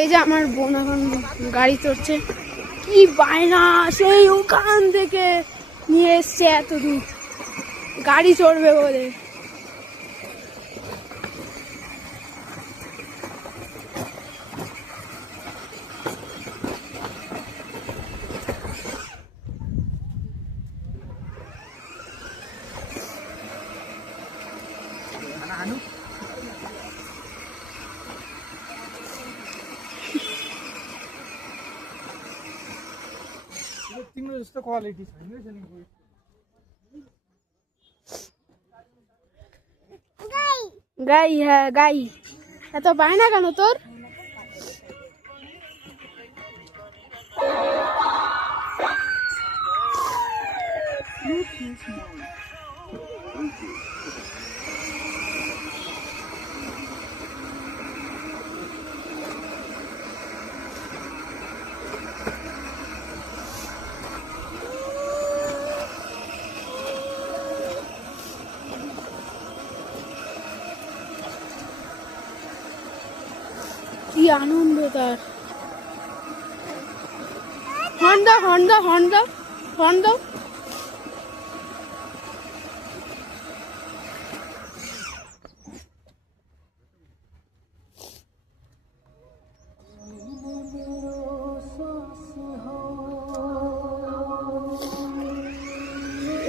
এই যে আমার বোন এখন গাড়ি চড়ছে, কি বায়না, সেই ওখান থেকে নিয়ে এসছে এত দূর গাড়ি চড়বে বলে। तिम्रो जस्तो क्वालिटी छैन গাই, হ্যাঁ গাই। এত বায়না কেন তোর? কি আনন্দ তার। হর্ন দাও, হর্ন দাও, হর্ন দাও, হর্ন দাও।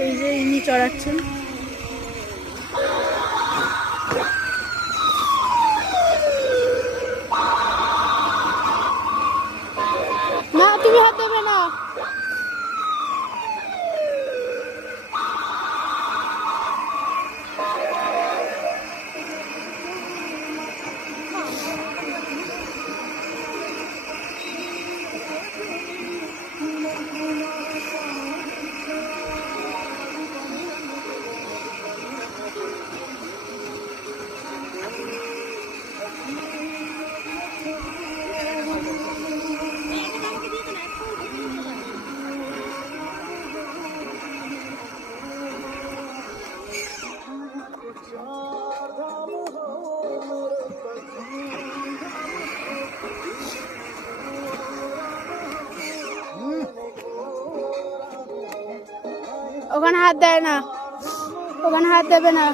এই যে ইনি চড়াচ্ছেন। না, তুমি হাত দেবে না। ওখানে হাত দেয় না, ওখানে হাত দেবে না।